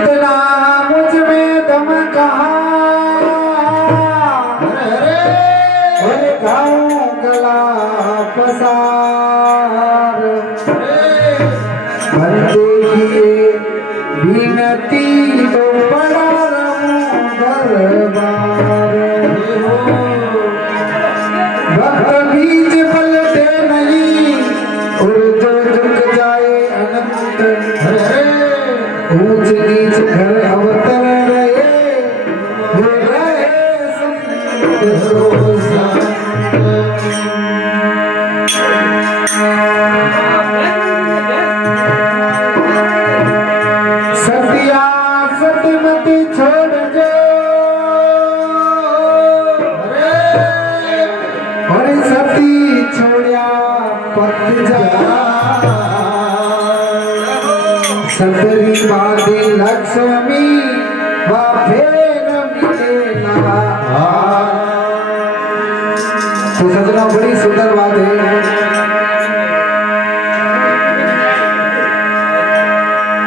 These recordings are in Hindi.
इतना मुझ में दम कहाँ और गाऊं गला पसार बंदे की बिनती तो बड़ा रहूं दरबार भक्त बीच पलटे नहीं और जो झुक जाए अनंत ऊंच नीच घर अवतर रहे हो रहे संत रोज़। सतिया सतमती छोड़ जो और सती छोड़िया पत जा सतरी बादी लक्ष्मी फेर मिलेला। तो सजना बड़ी सुंदर बात है।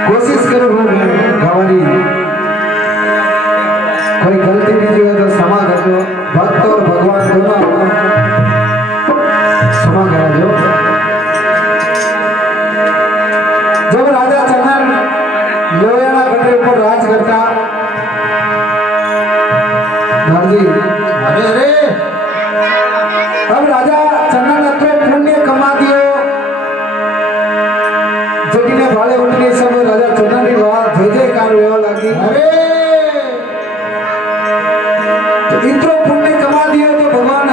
कोशिश करो गावानी कोई गलती भी जो है तो क्षमा कर दो। भक्त और भगवान दोनों क्षमा करा दो। जब राजा चंदन लोयाना गढ़ के ऊपर राज करता जी अरे अरे अब राजा चंदन अत्रो पुण्य कमा दियो जगीने भाले उठने समय राजा चंदन की बात भेजे कार होया लगी। अरे तो इतना पुण्य कमा दियो तो भगवान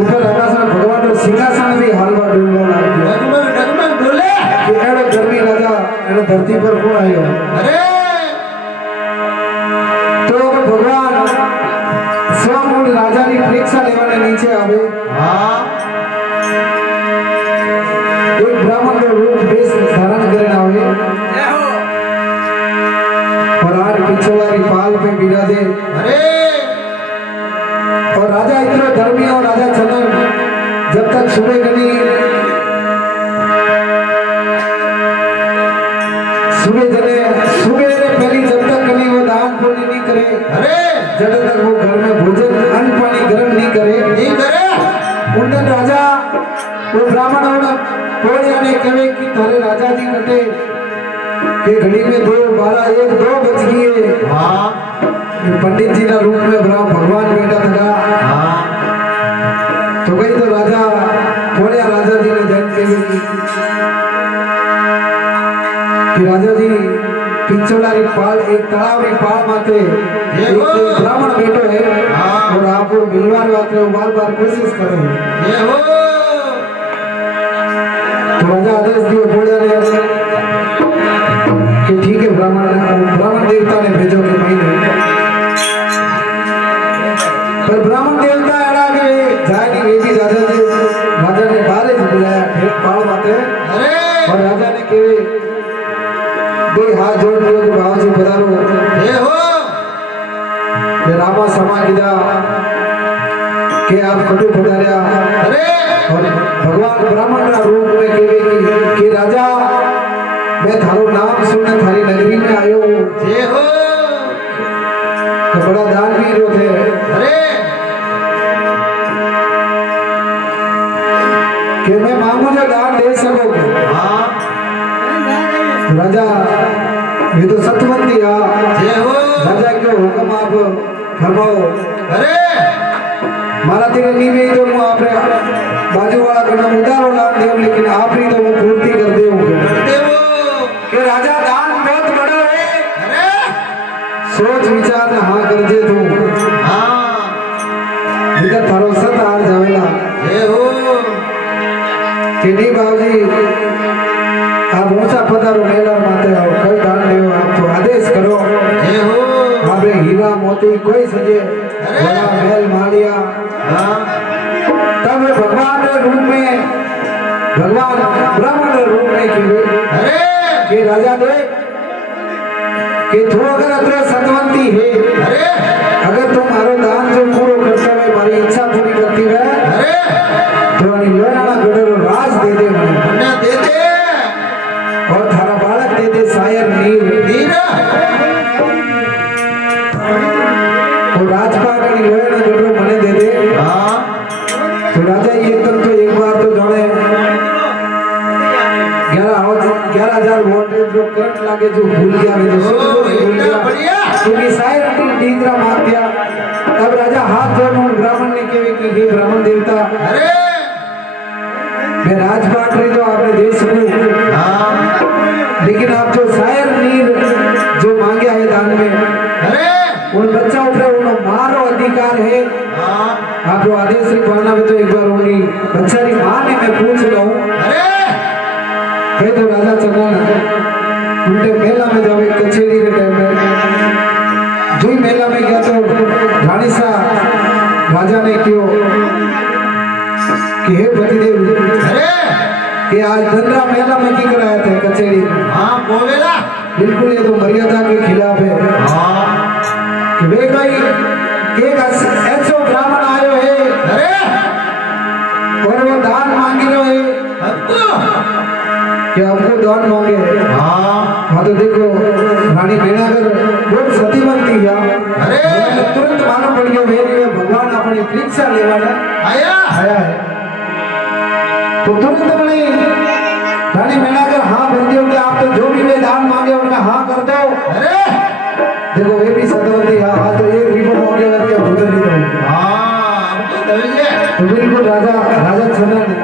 ऊपर आकाश में भगवान और सिंहासन भी हलवा डूबने लग गया। डगमग डोले कि एड़ो गर्मी राजा एड़ो धरती पर कौन आयो। अरे तो भगवान स्वयं राजा की परीक्षा लेवाने नीचे आवे। हाँ एक ब्राह्मण का रूप वेश धारण करने आवे और आठ पिछवाड़ी पाल पे बिराजे। अरे और राजा इतना धर्मी और राजा चंदन जब तक सुबह कभी सुबह पहली जब तक कभी वो दान पुण्य नहीं करे। अरे जब तक वो घर में भोजन अन्न पानी गर्म नहीं करे उन्हें राजा वो ब्राह्मण और कोड़िया ने कहे कि थारे राजा जी कटे के घड़ी में 2 12 1 2 बज गए। हाँ पंडित जी का रूप में भगवान बैठा था। हाँ तो गई तो राजा कोड़िया राजा जी ने जन के कि राजा जी पिछोड़ी पाल एक तालाब री पाल माते एक ब्राह्मण बैठो है और आप मिलवाने वाले बार-बार कोशिश करें। ये हो तो राजा आदेश दिए बोले कि ठीक है ब्राह्मण देवता ने भेजो कि महीने पर ब्राह्मण देवता एड़ा के जाए की बेटी राजा ने बारे बुलाया फिर पाल माते। अरे और राजा ने कहे दे हाथ जोड़ दियो कि भाव जी पधारो। ये हो ये रामा समा कीदा के आप कटु पधारिया। अरे और भगवान ब्राह्मण का रूप में कहे कि राजा मैं थारो नाम सुनने थारी नगरी में आयो। ये हो तो बड़ा दानवीर थे। अरे कि मैं मांगू जो दान दे सकोगे। हाँ राजा ये तो सत्यवती राजा क्यों हुक्म आप फरमाओ। अरे मारा तेरे नीवे तो मैं आपरे बाजू वाला करना उधारो दान देव लेकिन आप ही तो वो पूर्ति कर देवो कि राजा दान बहुत बड़ा है। अरे सोच विचार ना हाँ कर दे तू। हाँ इधर थारो सत हार जावेला। ये हो कि नहीं बाबूजी आप ऊंचा पधारो मेला माते आओ कई दान देव आप तो आदेश करो। ये हो आपरे हीरा मोती कोई सजे बड़ा महल मालिया। तब भगवान के रूप में भगवान ब्राह्मण के रूप में कि राजा दे कि तू अगर अत्र सतवंती है। अरे अगर तुम्हारो दान जो पूरा करता है हमारी इच्छा पूरी करती है। अरे तो लोनाना गढ़ राज दे दे और थारा बालक दे दे। करंट लागे जो भूल गया वे जो भूल गया बढ़िया क्योंकि शायर अपनी डींगरा मार दिया। तब राजा हाथ जोड़ो ब्राह्मण ने कहे कि हे ब्राह्मण देवता अरे मैं राजपाट रही तो आपने दे सकूं हाँ लेकिन आप जो शायर नीर जो मांगे है दान में अरे उन बच्चा ऊपर उन मारो अधिकार है। हाँ आप जो आदेश से पाना में तो एक बार उनकी बच्चा की मां ने मैं पूछ लूं अरे कहे तो राजा चंद्रन उनके मेला में जावे कचेरी के टाइम में जो मेला में गया तो रानी सा राजा ने क्यों कि हे पतिदेव अरे कि आज धंधरा मेला में की कराया थे कचेरी में हाँ बोलेला बिल्कुल ये तो मर्यादा के खिलाफ है हाँ कि वे कोई एक ऐसो ब्राह्मण आयो है अरे और वो दान मांगी रहो है हमको कि आपको दान मांगे हाँ तो देखो रानी मेनागर बहुत सतीवन थी यार अरे तुरंत मालूम पड़ गया वे भगवान अपनी परीक्षा लेवाना आया आया है तो तुरंत बनी रानी मेनागर हाँ बोलती हो कि आप तो जो भी वे दान मांगे उनमें हाँ कर दो। अरे देखो वे भी सतवती हाँ तो एक रिपोर्ट मांगे करके भूल नहीं दो हाँ हमको दलिए तो बिल्कुल राजा चंद्रन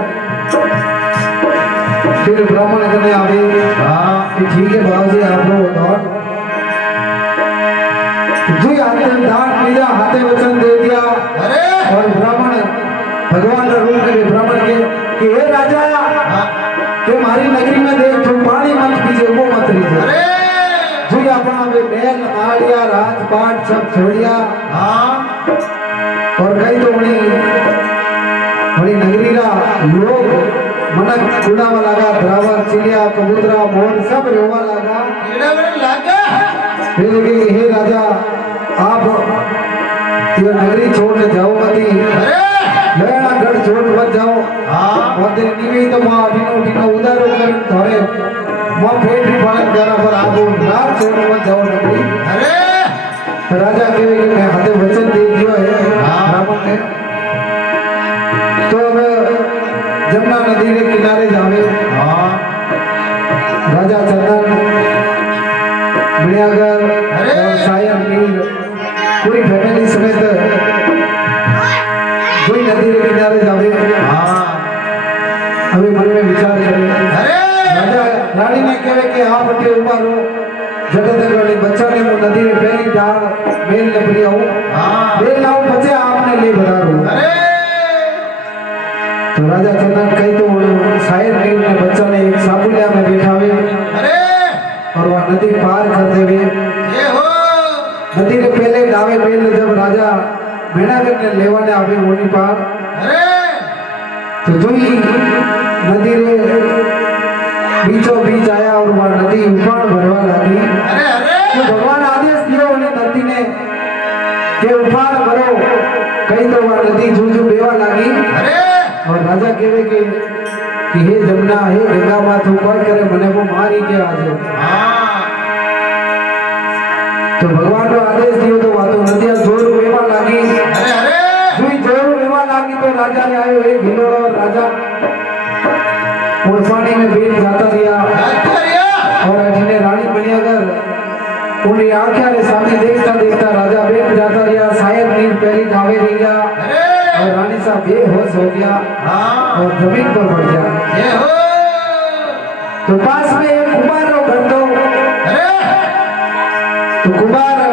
फिर ब्राह्मण करने आवे हाँ कि ठीक है बाबू जी आप लोग दान जो आपने दान दिया हाथे वचन दे दिया अरे और ब्राह्मण भगवान का रूप में ब्राह्मण के कि हे राजा कि हमारी नगरी में देख तुम पानी मत पीजिए वो मत लीजिए अरे जो अपना वे महल माड़िया राजपाट सब छोड़िया हाँ और कई तो बड़ी नगरी रा लोग मनक उड़ावा लगा ड्रावर चिड़िया कबूतरा मोर सब रोवा लगा कीड़ा बड़ा लागा फिर लगे कि हे राजा आप ये नगरी छोड़ के जाओ मती अरे लेना गढ़ छोड़ मत जाओ हाँ और तेरी निवी तो माँ अठीनो उधारो कर थोड़े माँ पेट भी पालन करा पर आपको रात छोड़ मत जाओ नगरी। अरे तो राजा कहे कि मैं हाथे वचन दे दिया है ब्राह्मण ने तो अब जमुना नदी के किनारे जावे हाँ राजा चंदन बुनियागर अरे! और शायर नील पूरी फैमिली समेत कोई नदी के किनारे जावे हाँ अभी मन में विचार करे अरे राजा रानी ने कहे कि आप उठे ऊपर हो जब तक वाली बच्चा ने वो नदी में पहली डाल बेल ने लिया हो हाँ बेल लाओ बच्चे आपने ले बता दो अरे तो राजा चंदन कही तो शायर नील ने बच्चा ने एक साबुलिया में बैठा हुए अरे और वह नदी पार करते हुए ये हो नदी के पहले दावे बेल जब राजा मेनागर ने लेवाने आवे होनी पार अरे तो जो ही नदी रे बीचों बीच आया और वह नदी उफान भरवा लगी अरे अरे तो भगवान आदेश दिया उन्हें नदी ने कि उफान भरो कहीं तो वह नदी झूझू बेवा लगी अरे और राजा कहे कि हे जमुना हे गंगा माँ तू कौन करे मने वो मारी के आज हाँ तो भगवान को आदेश दियो तो वह तो नदियां जोर बेवा लगी अरे अरे जो जोर बेवा लगी तो राजा ने आयो एक भिलोड़ा और राजा और पानी में बैठ जाता दिया और अठीने रानी बनियागर उन्हें आंखें रे सामने देखता देखता राजा बैठ जाता रहा शायद नींद पहली ढावे रह गया और रानी साहब बेहोश हो गया हाँ और जमीन पर पड़ गया। ये हो तो पास में एक कुमार रो घर दो अरे तो कुमार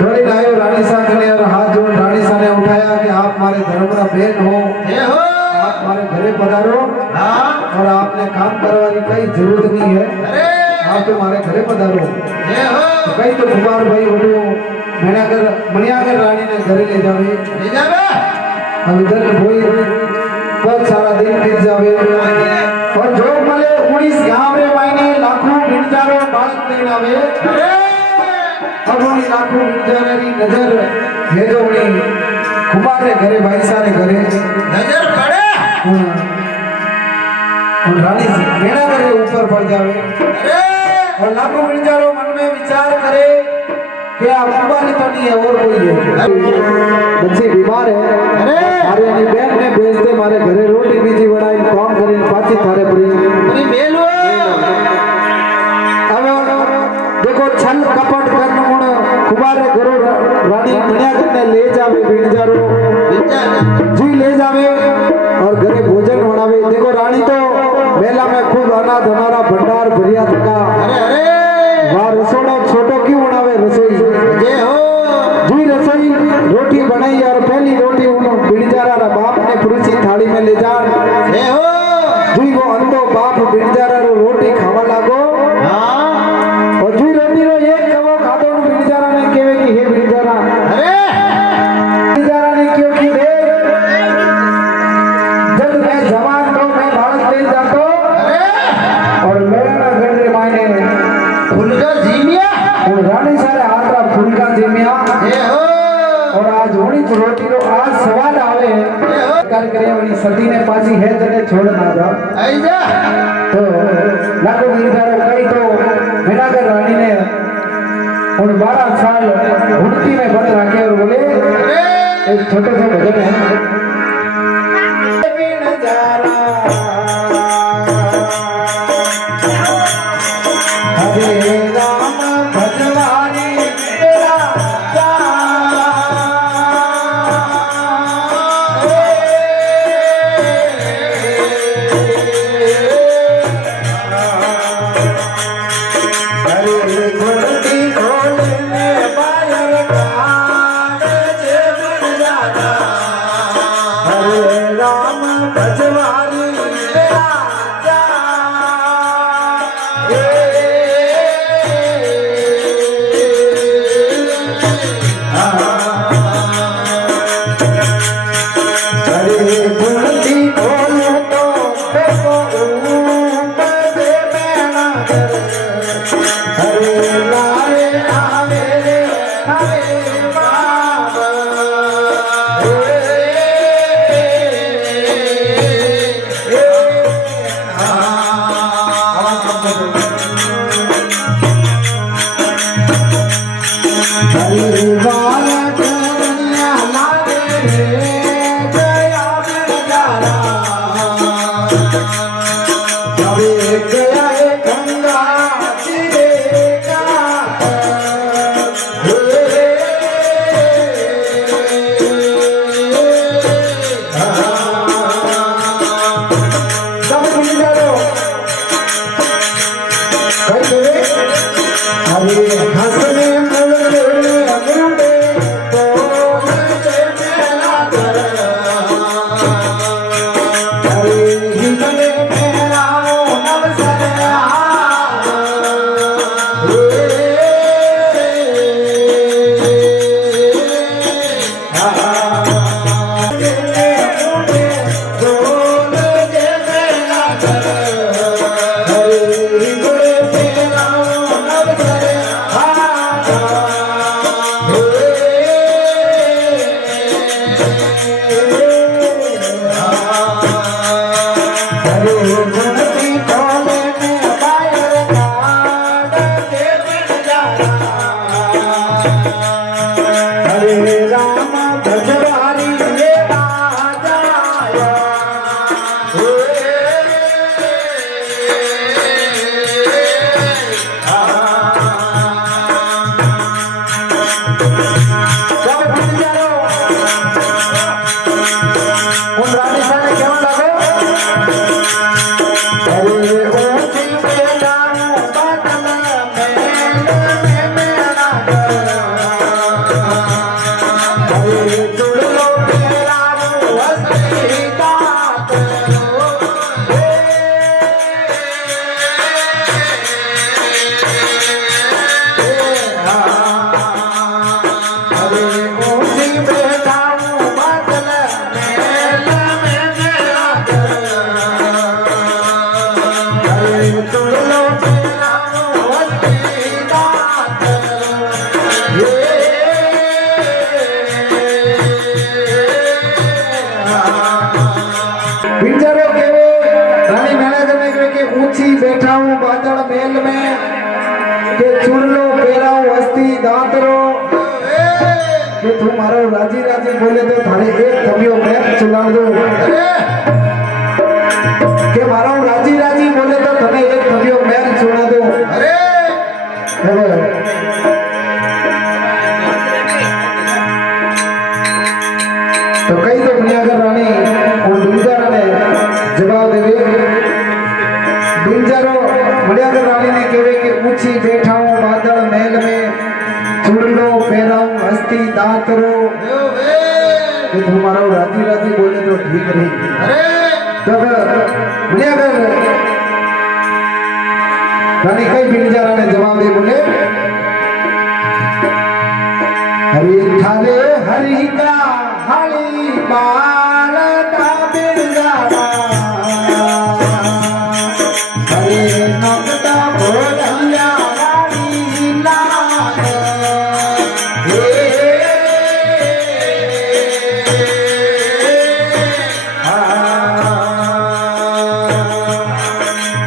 दौड़ी आयो रानी साहब ने और हाथ जोड़ रानी साहब ने उठाया कि आप हमारे धर्म का बहन हो ये हो आप हमारे घरे पधारो हाँ और आपने काम करवाने की कोई जरूरत नहीं है अरे आप हमारे घरे पधारो। ये हो तो कई तो कुमार भाई उठो मणियागर रानी ने घरे ले जावे ले जावे अब इधर कोई बहुत सारा दिन बीत जावे और जो मले 19 गांव रे मायने लाखों बिनजारो बालक लेन आवे अरे अब उन लाखों बिनजारे री नजर भेजो उनी कुमार रे घरे भाई सारे घरे नजर पड़े और रानी मेरा घरे ऊपर पड़ जावे अरे और लाखों बिनजारो मन में विचार करे कि आप कुमारी तो नहीं है और कोई है बच्चे बीमार है अरे मारे अपनी बहन ने भेज दे मारे घरे रोटी बीजी बनाई काम करे पाची थारे पड़ी अरे बेलो देखो छल कपट कर्ण गुण कुबारे गुरु रानी मणिया करने ले जावे बिणजारो जी ले जावे और घरे भोजन बनावे। देखो रानी तो मेला में खूब अनाज हमारा भंडार भरिया थका वहाँ रसोड़ा छोटो क्यों बनावे रसोई जय हो जी रसोई रोटी बनाई और पहली रोटी उन्होंने बिणजारा रा बाप ने पुरुषी थाली में ले जा जय हो जी वो अंधो बाप बिणजारा रो रोटी खावा लागो हाँ और जी रोटी रो एक कवो खादो बिणजारा ने केवे कि हे बिणजारा अरे बिणजारा ने क्यों की दे जब मैं जवान तो मैं भारत ले जातो अरे और मेरा ना घर रे मायने फुलका जीमिया और रानी सारे आत्रा फुलका जिमिया जय हो और आज होनी रोटी रो आज सवाल आवे जय हो कर करे वाली सती ने पासी है जने छोड़ ना जाओ आई जा तो लाखों बिरदारो कई तो विनागर रानी ने उन 12 साल घुड़ती में बंद रखे और बोले अरे एक छोटे से भजन है हरे राम भजवानी तेरा हरे घुड़ती खोलने बायर कान जे बन जाता हरे राम भजवानी तेरा हरे घुड़ती खोलो तो देखो ऊपर मैना हरे लाए आवे रे हरे बाबा हरे बाला चरनिया लागे रे जया बिरजारा हरे गया गंगा तेरे घाट सब बिरजारो हरे हंसने मुड़े मुड़े बोलते मेरा कर हरे हिंदने मेरा नवसर हरे राम भजवारी रे राजाया सब भूल जाओ उन रानी साने क्यों लगो हरे ऊंची बेटा बादल में मेरा हरे जुड़लो तेरा असली दात हरे ऊंची बेटा बादल में मेरा हरे जुड़लो तेरा असली दात बिचारो केवे रानी मेला करने के ऊंची बैठा हूँ बादल मेल में के चुड़लो पेरा वस्ती दांतरो के तुम्हारो राजी राजी बोले तो थारे एक थमियो मैं चुला दो के मारो राजी राजी बोले तो तने एक थमियो मैं चुला दो अरे देखो तो कई तो बुनियागर रानी और बिंजारा ने जवाब देवे बिंजारो बुनियागर रानी ने कहे कि ऊंची बैठाऊं बादल महल में चूड़लो पहराऊं हस्ती दांतरो ये तुम्हारा राती राती बोले तो ठीक नहीं तब बुनियागर रानी कई बिंजारा ने जवाब दे बोले हरि थारे हरि का हरि बाल का बिंजारा हरि नकटा भोजन्या रानी लाल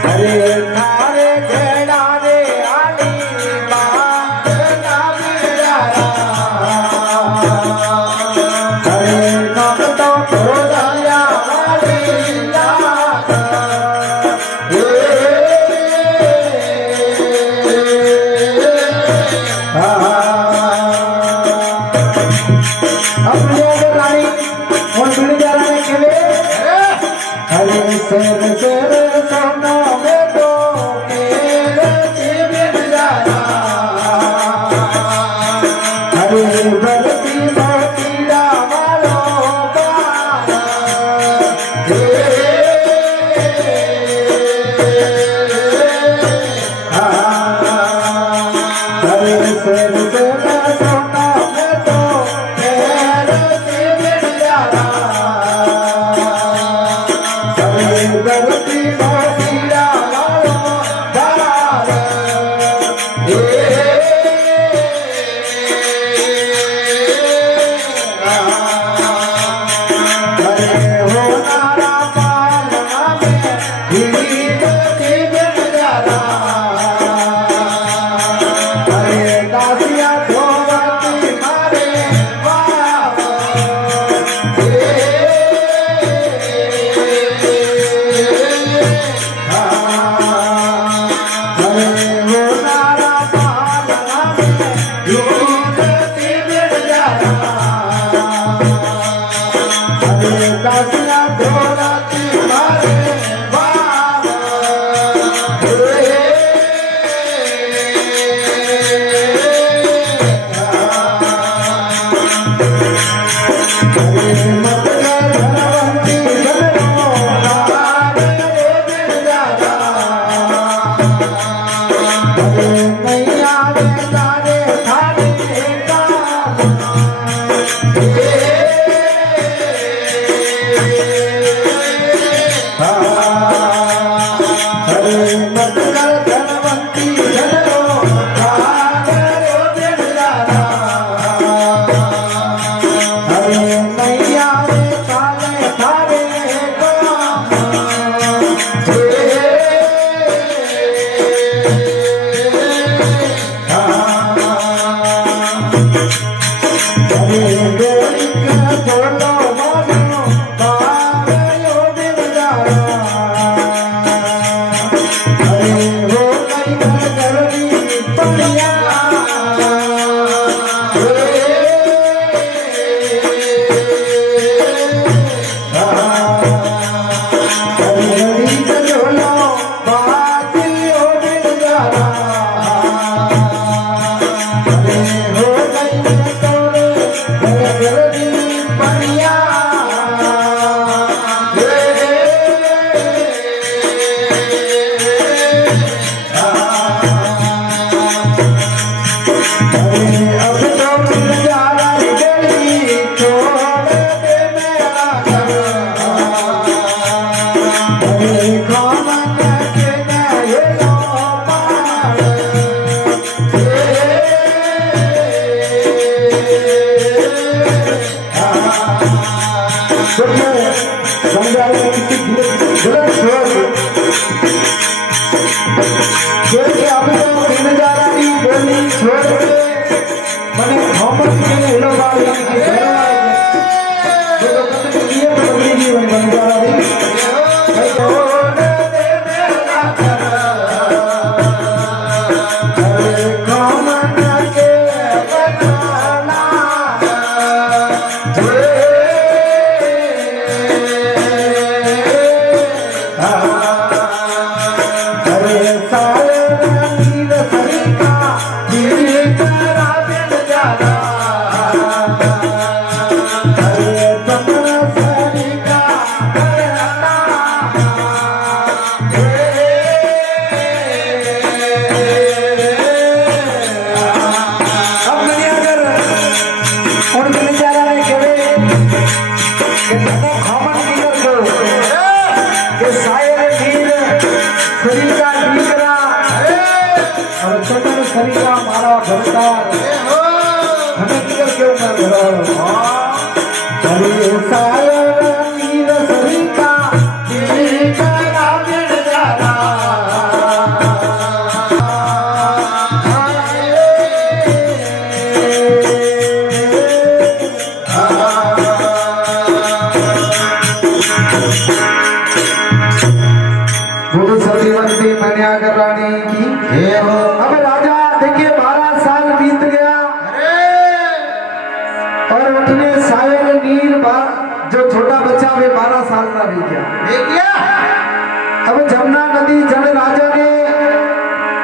हरे थारे घेड़ा रे आली बात का बिंजारा हरे नकटा भोजन्या रानी लाल अपने रानी और बिंजारा ने खेले हरे शेर शेर सोना में तो मेरे बिंजारा हरे बरती मोतीड़ा वालो बाल हरे शेर शेर सोना में तो मेरे बिंजारा हरे बरती मोतीड़ा वालो बाल हरे हो नारा पालना में गीत की बिंजारा हरे दासिया धोवती मारे बाप हरे हो नारा पालना में गीत की बिंजारा हरे दासिया धोवती मारे बाप हरे मत धनवंती धनो हरे बिंजारा हरे मैया रे तारे थारे काम हरे मत धनवंती धनो हरे बिंजारा हरे मैया रे तारे थारे काम हरे गोरी का बोलो बोलो बाबयो बिंजारा हरे हो गई गरबी पनिया हरे हरी चलो बाजियो बिंजारा हरे हो गई गरबी पनिया रानी की अब राजा देखिए 12 साल बीत गया और उठने सायल नील जो छोटा बच्चा वे 12 साल का भी गया। अब जमुना नदी जल राजा ने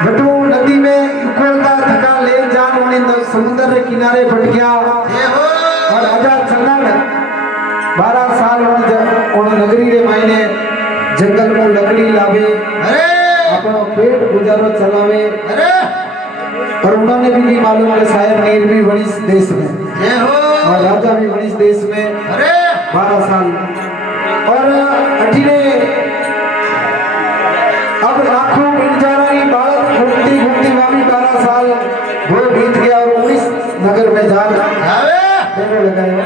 भटू नदी में उखड़ता थका ले जान उन्हें समुद्र के किनारे बैठ गया और राजा चंदन 12 साल उन नगरी रे मायने जंगल में लकड़ी लावे अपना पेट गुजारो चलावे और उन्होंने भी नहीं मालूम कि शायद नीर भी वणिस देश में और राजा भी वणिस देश में 12 साल और अठीने अब लाखों बिरजारानी बालक घूमती घूमती वामी 12 साल वो बीत गया और 19 नगर में जान डेरे लगाया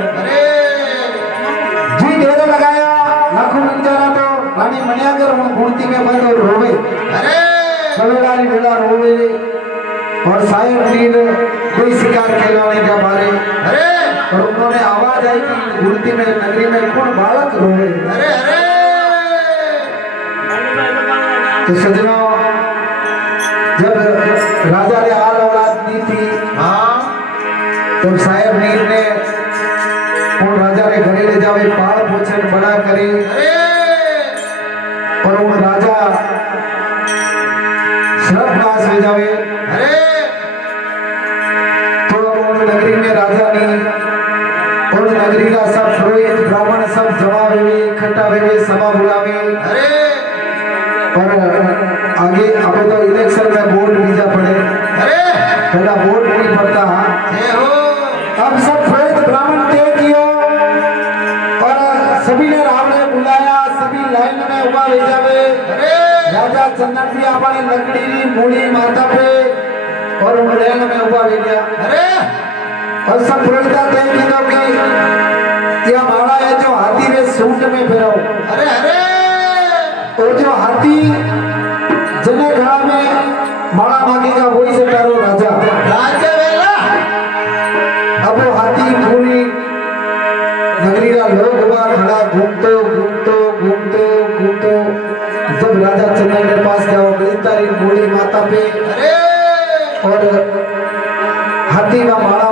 जी डेरे लगाया लाखों बिरजारा तो रानी मणियाकर हम घूमती में बंद और रोवे सवेलारी बेला रोवे और शायद नीर कोई शिकार खेलाने का बारे और उन्होंने आवाज आई कि घूमती में नगरी में कौन बालक रोवे तो सजनों जब राजा ने आल औलाद दी थी तब साहेब नीर ने उन राजा ने घरे ले जावे पाल पोछन बड़ा करे और उन राजा श्रद्ध पास ले जावे तो उन नगरी में राजा ने उन नगरी का सब पुरोहित ब्राह्मण सब जमा हुए इकट्ठा हुए सभा बुलावे और आगे अब तो इलेक्शन में वोट बीजा पड़े पहला वोट नहीं पड़ता अब सब पुरोहित ब्राह्मण तय किया और सभी ने राम ने बुलाया सभी लाइन में उभा ले जावे राजा चंदन भी अपने लकड़ी मूली माता पे और उन लाइन में उभा ले गया और सब पुरोहित तय किया कि यह माला है जो हाथी रे सूट में फिराओ और जो हाथी जने घड़ा में माला मांगेगा वही से प्यारो राजा अब वो हाथी पूरी नगरी का लोग हुआ खड़ा घूमते जब राजा चंदन के पास गया तारी बोली माता पे और हाथी का माला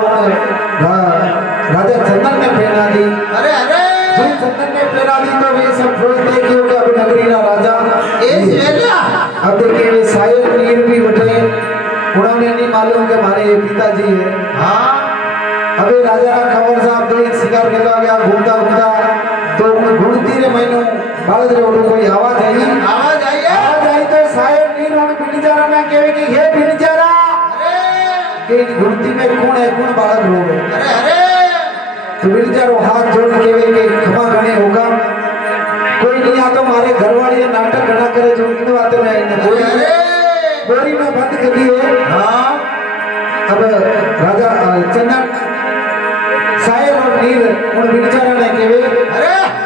राजा चंदन ने पहना दी चंदन ने पहना दी तो वे सब सोचते कि अब नगरी का राजा अब देखिए वे शायद नीर भी उठे उन्होंने नहीं मालूम कि हमारे पिताजी है अबे राजा का खबर साहब तो एक शिकार खेला गया घूमता तो घूमती रे मैनू बालद रे उठो कोई आवाज आई तो शायद नीर उन बिनजारा में कहे कि हे बिनजारा कि घूमती में कौन है कौन बालक रोवे तो बिनजारो हाथ जोड़ के कहे कि क्षमा करने होगा कोई नहीं आ तो हमारे घर वाले नाटक बना करे जो इन बातें में बोरी में बंद कर दिए अब राजा चंदन सायर और नीर उन बिनचारा ने कहे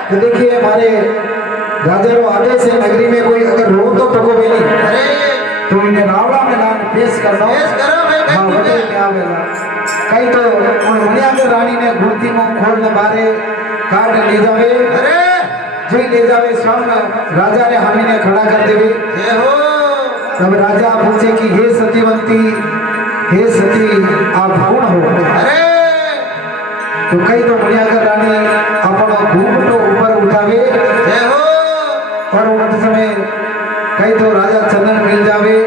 तो देखिए हमारे राजा रो आदेश है नगरी में कोई अगर रो तो टको बेली तो इन्हें रावड़ा में नाम पेश करना हाँ बदल में आवेला कहीं तो उन मुनिया के रानी ने घुड़ती मुंह खोलने बारे काट ले जावे जो ले जावे स्वामी राजा ने हमी ने खड़ा कर देवे तब राजा पूछे कि हे सतीवंती, हे सती आप कौन हो? अरे तो कई तो मुनियाकर रानी अपना घूंघटो ऊपर उठावे जय हो और उठ समय कई तो राजा चंदन मिल जावे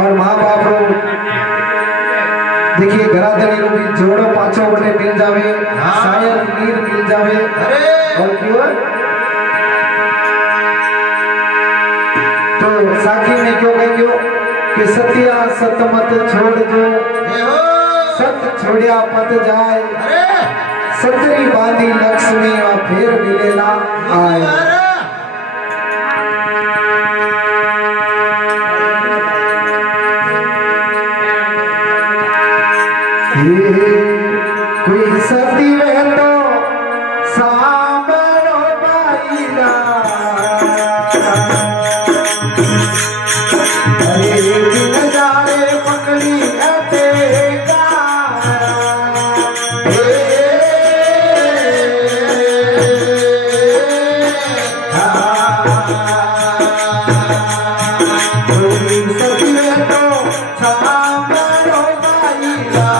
और माँ बाप रो देखिए घराधनी रो भी जोड़ो पाछो बटे मिल जावे, हाँ। शायद नीर मिल जावे अरे और क्यों तो साखी में क्यों कह क्यों कि सतिया सत मत छोड़ जो, जय हो सत छोड़िया पत जाए, अरे सतरी बांधी लक्ष्मी और फिर मिले ना आए। अरे कोई सती में तो सांबरो बाईला, अरे दिन जारे पकड़ी हटेगा, कोई सती में तो सांबरो बाईला,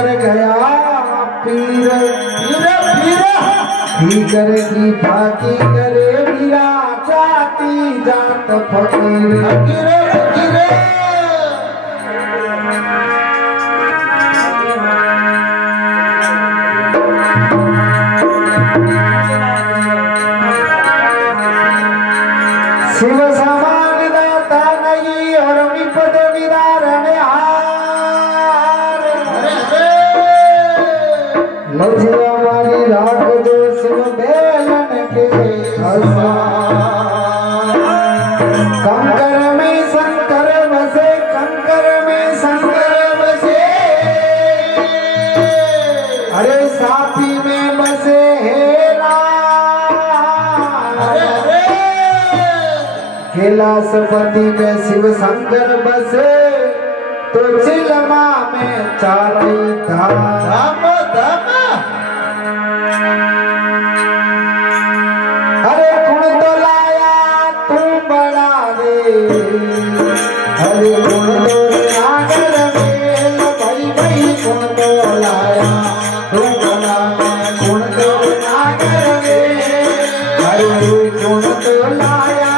कर गया पीर कर की फाकी करे मीरा जाती जात फकीर शिव समान दाता नहीं और विपद निवारण हार लज्जा हमारी राख दो शिव बेलन के कंकर में शंकर बसे कंकर में शंकर बसे अरे साथी में बसे हेरा कैलाशपति में शिव शंकर बसे तो चिलमा में चारई धाम अरे गुण तो लाया तू बड़ा रे अरे गुण तो नागर मेल भाई भाई गुण तो लाया तू बड़ा रे गुण तो नागर मेल अरे गुण तो लाया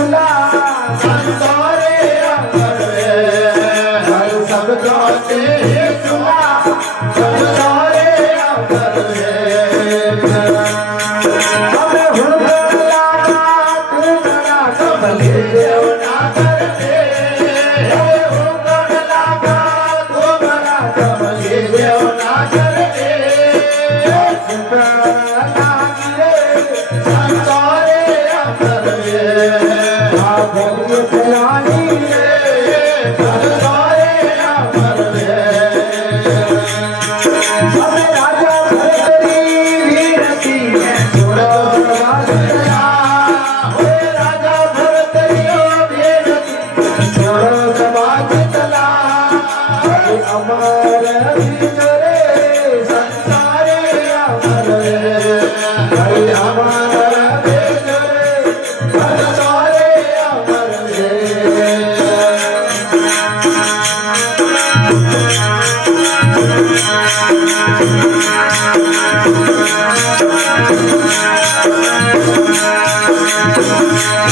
ना राजा भरतरी वीरती छोड़ो समाज चला हे राजा भरतरी वीरती छोड़ो समाज चला अमर विजरे संसारे अमर हरि अमर विजरे संसारे अमर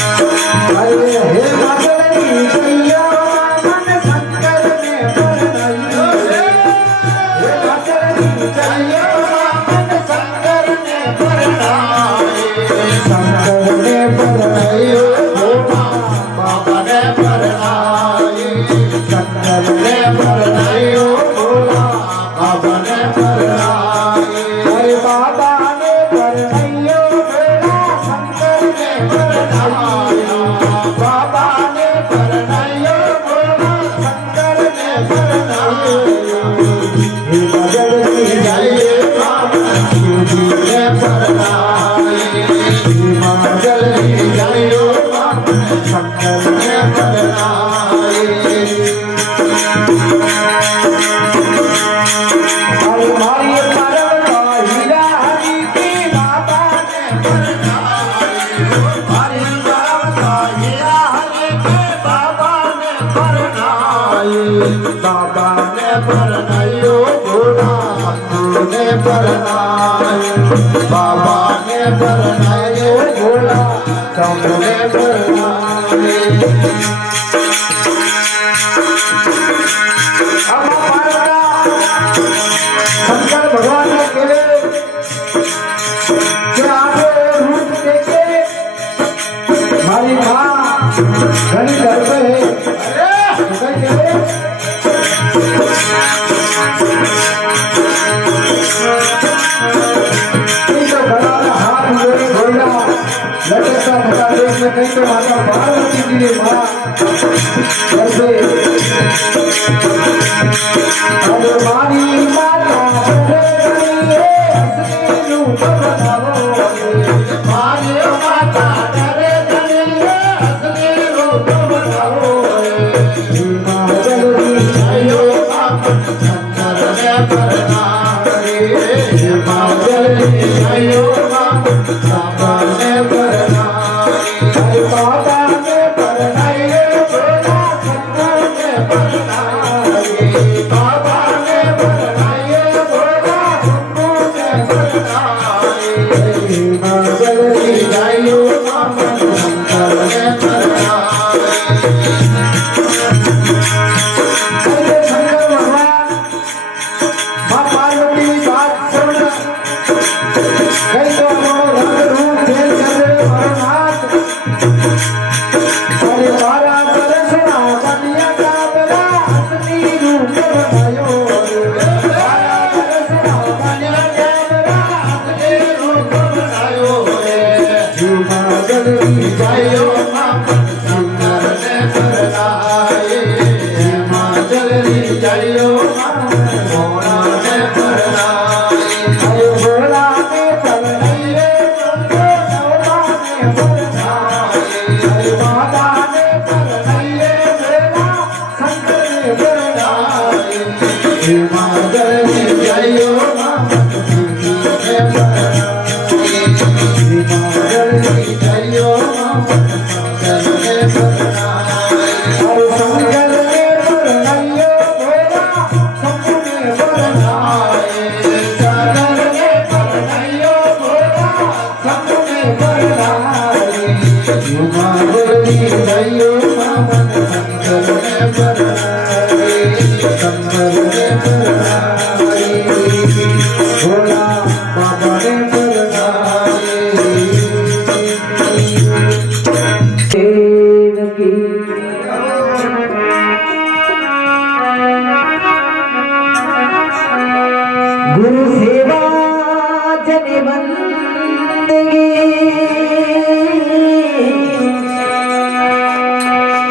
हे मातरी कैया मन शंकर ने परनाइयो हे मातरी कैया मन शंकर ने परनाइयो शंकर ने परनाइयो भोला बाबा ने परनाइयो शंकर ने परनाइयो भोला बाबा ने परनाइयो अरे बाबा ने परनाइयो भोला शंकर ने परनाइयो बाबा ने परनाइयो भोला शंकर ने परनाइयो हे बजल की जाइए बाबा शिवजी ने परनाइयो हे बजल की जाइए बाबा शंकर ने परनाइयो अरे मारी परवता हीरा हरि की बाबा ने परनाइयो मारी परवता हीरा हरि के बाबा ने परनाइयो बाबा ने परनाइयो भोला शंकर ने परनाइयो बाबा ने परनाइयो भोला शंकर ने परनाइयो शंकर भगवान ने कहे कि आप रूप देखे हमारी माँ घनी घर पे है तो बड़ा हाथ जोड़े घोड़ा लटकता बता देश में कहीं तो माता पार्वती जी ने माँ घर पे अरे मारी माता गुरु सेवा जन बंदगी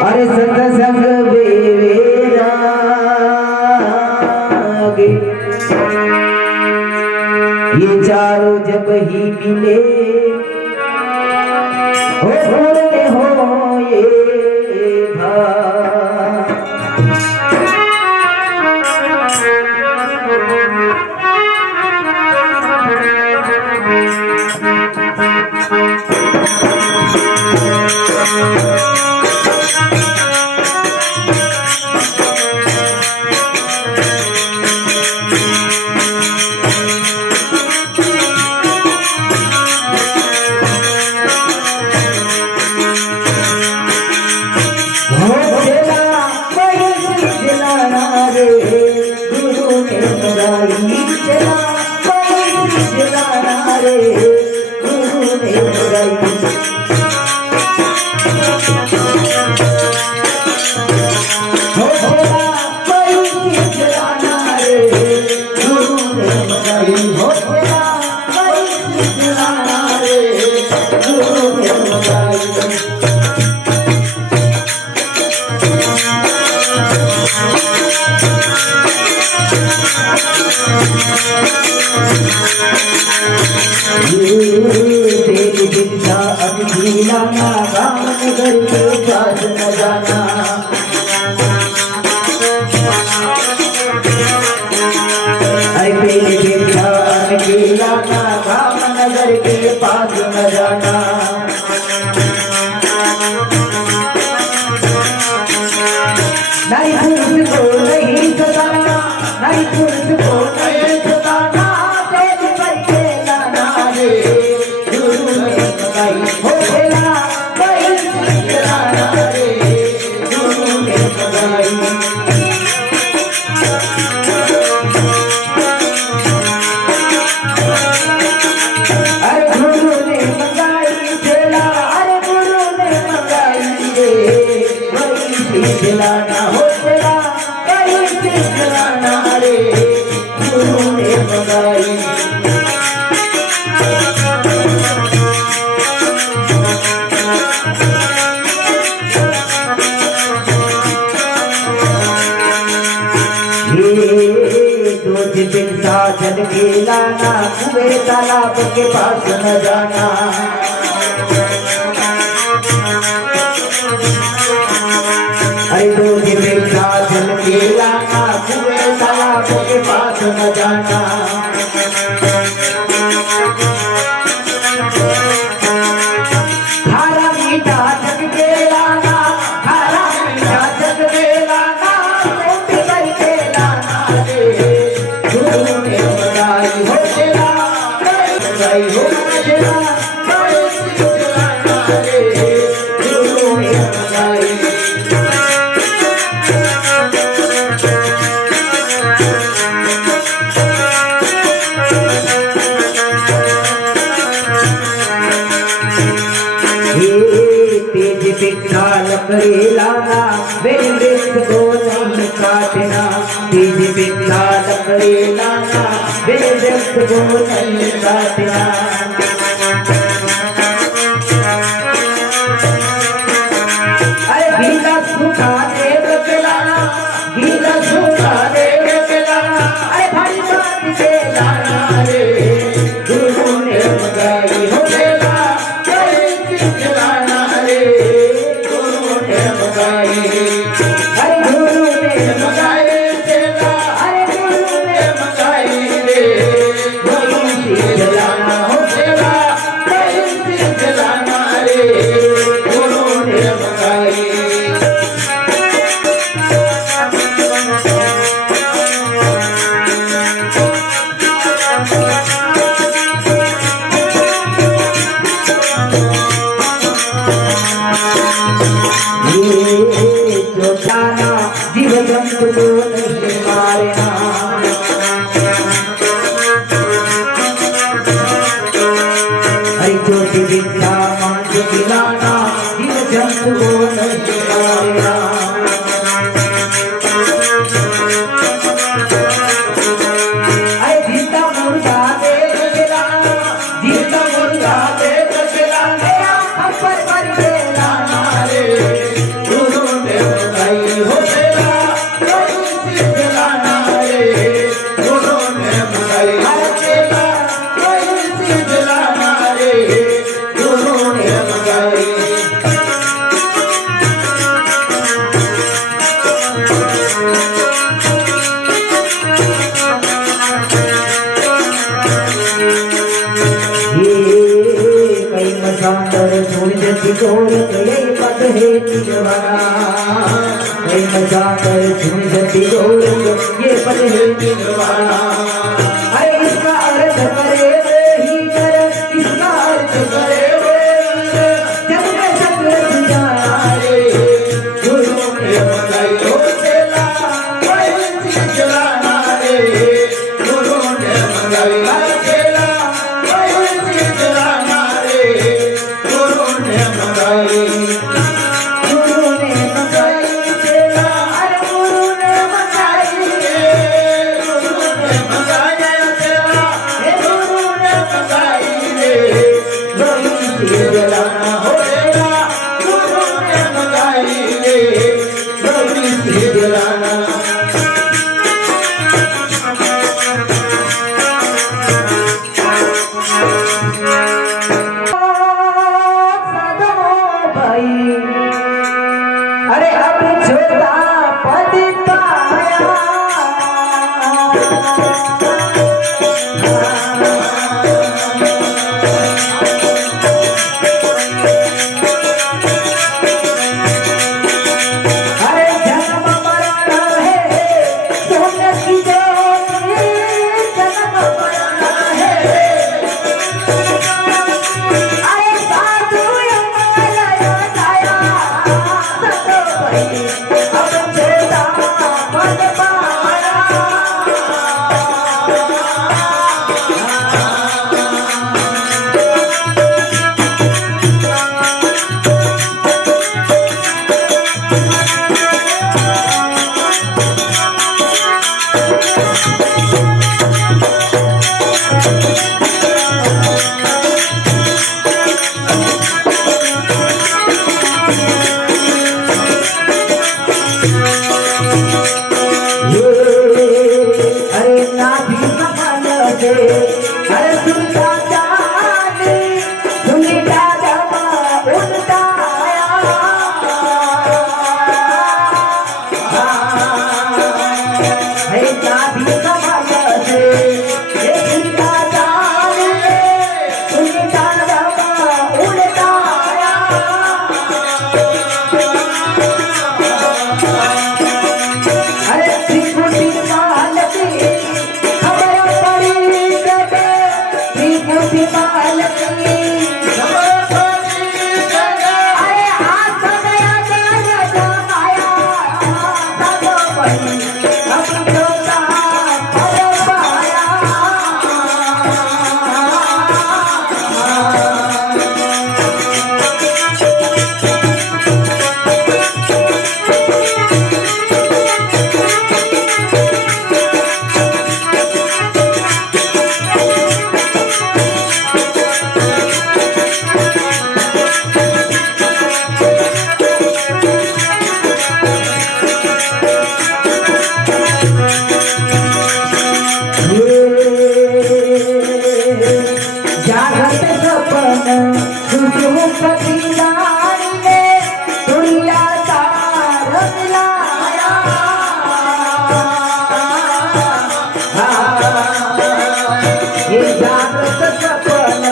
अरे सत्संग बेवेरागी ये चारों जब ही मिले हो पूर्ण हो ये भाव। नगर के पास न जाना। नहीं पुरुष को नहीं सताना, नहीं पुरुष को नहीं सताना, तेज करके लाना रे गुरु ने बताई हो खेला कोई सिखलाना रे गुरु ने बताई। खिलाना हो तेरा कहीं से खिलाना रे गुरु ने बताई। ये दो दिन साजन खिलाना कुएं तालाब के पास न जाना। अरे दो दिन साजन खिलाना कुएं तालाब के पास न जाना। खारा मीठा जग के लाना, खारा मीठा जग के लाना, मोट करके लाना रे गुरु ने बताई हो तेरा बताई हो तेरा लाना रे गुरु ने बताई। लकड़ी लाना मेरे वृक्ष को नहीं काटना, तेज बिंदा लकड़ी लाना मेरे वृक्ष को नहीं काटना। अरे गीला सूखा दे लाना, गीला सूखा दे लाना, अरे भारी बात से लाना रे गुरु ने बताई हो तेरा कोई सिखलाना रे बताई। अरे गुरु ने बताई तेरा, अरे गुरु ने बताई रे गुरु सिखलाना हो तेरा कोई सिखलाना रे गुरु ने बताई। भिगोर ये पद है तिलवाना मैं मजा कर झूठ भिगोर ये पद है तिलवाना अरे इसका अर्थ करे वे ही कर इसका अर्थ करे वे जब मैं शब्द जाना रे गुरु ने बताई तो चला वही चलाना रे गुरु ने बताई चला वही चलाना रे गुरु ने बताई चला अरे गुरु ने बताई गुरु ने बताया चला हे गुरु ने बताई रे वही चलाना होगा गुरु ने बताई रे वही चलाना अरे अब छोटा पद पाया अरे जन्म मरण है सोने की ज्योति जन्म मरण है अरे साधु यमला जाया सतो भाई अब छोटा पद पाया अरे नाभी कमल से अरे सुनता जाने सुनता जमा उनता आया है नाभी कमल से ये सुनता जाने सुनता जमा उनता आया अरे त्रिपुटी मालती खबर पड़ी जगे त्रिपुटी मालती खबर पड़ी जगे अरे हाथ गया गया जमाया साधो बनी अब छोटा पद पाया जागत सपन सुसुम कपिलानी ने दुनिया तार मिलाया ये जागत सपन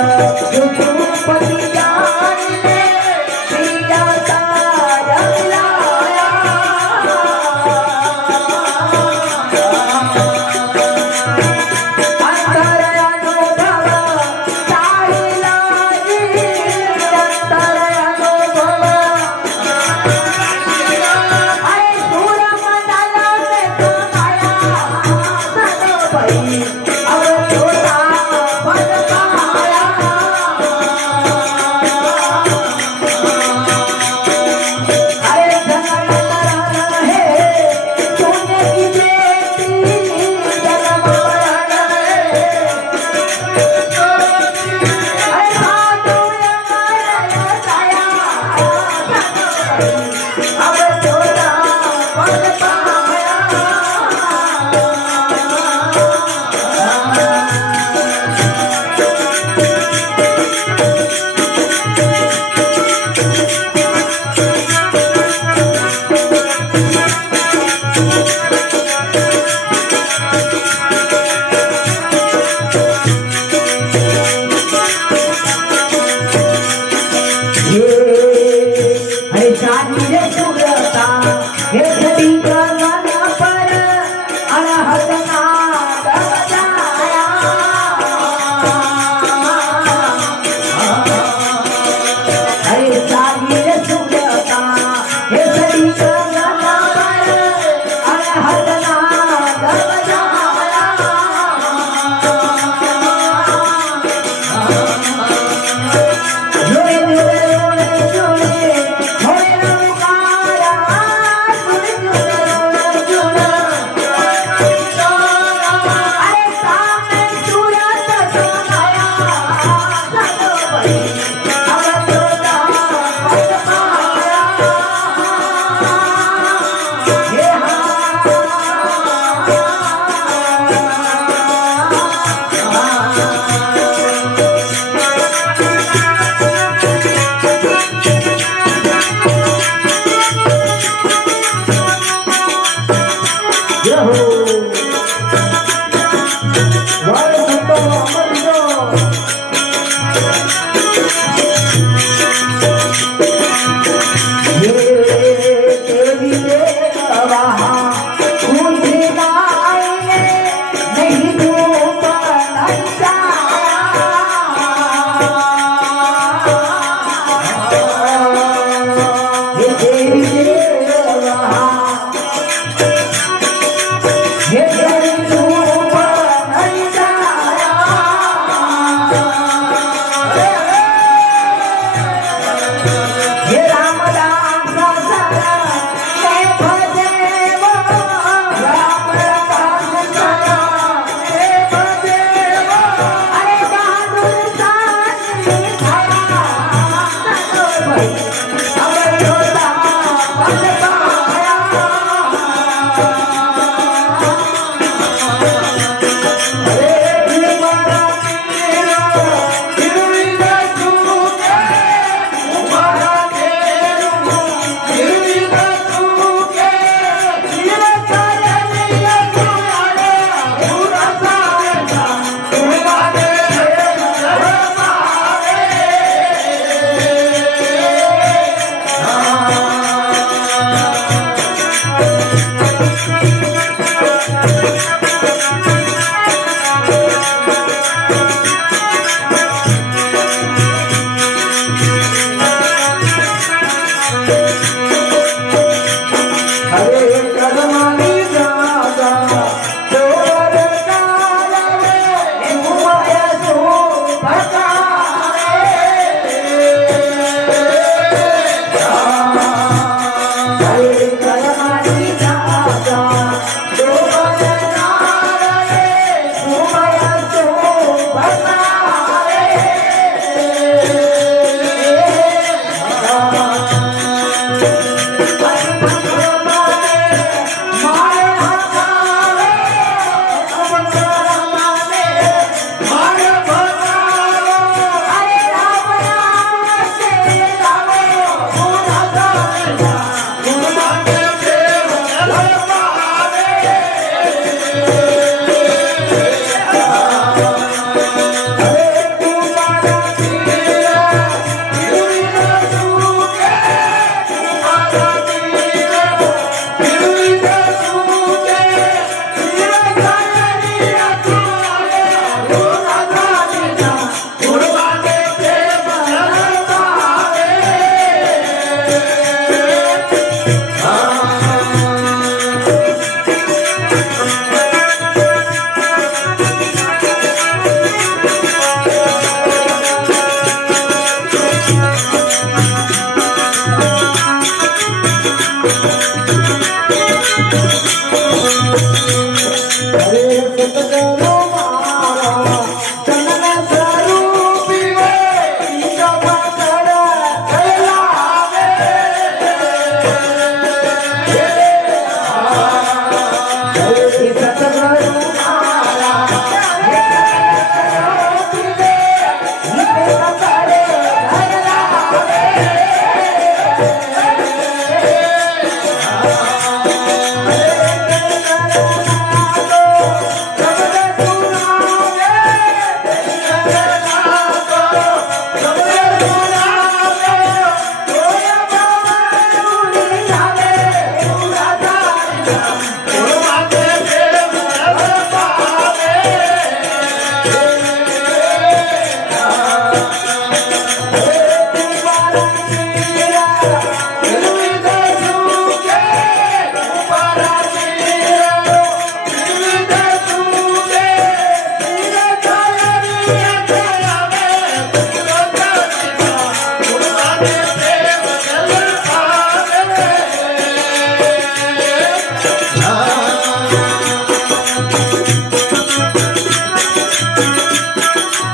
सुसुम कपिलानी ने दुनिया तार मिलाया अब छोटा पद पाया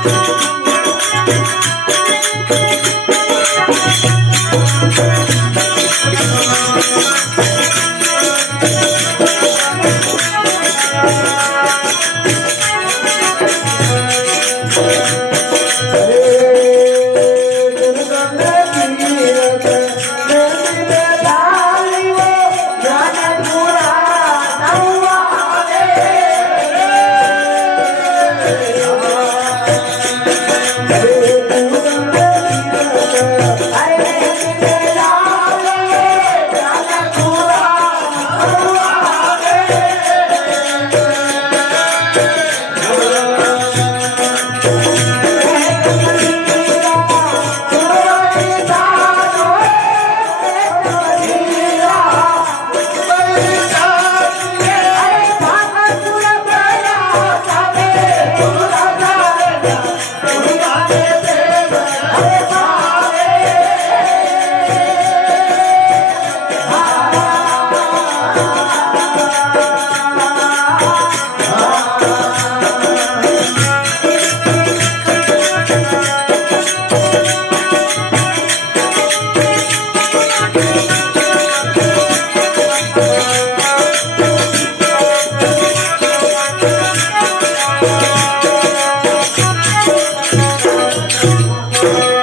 Thank you.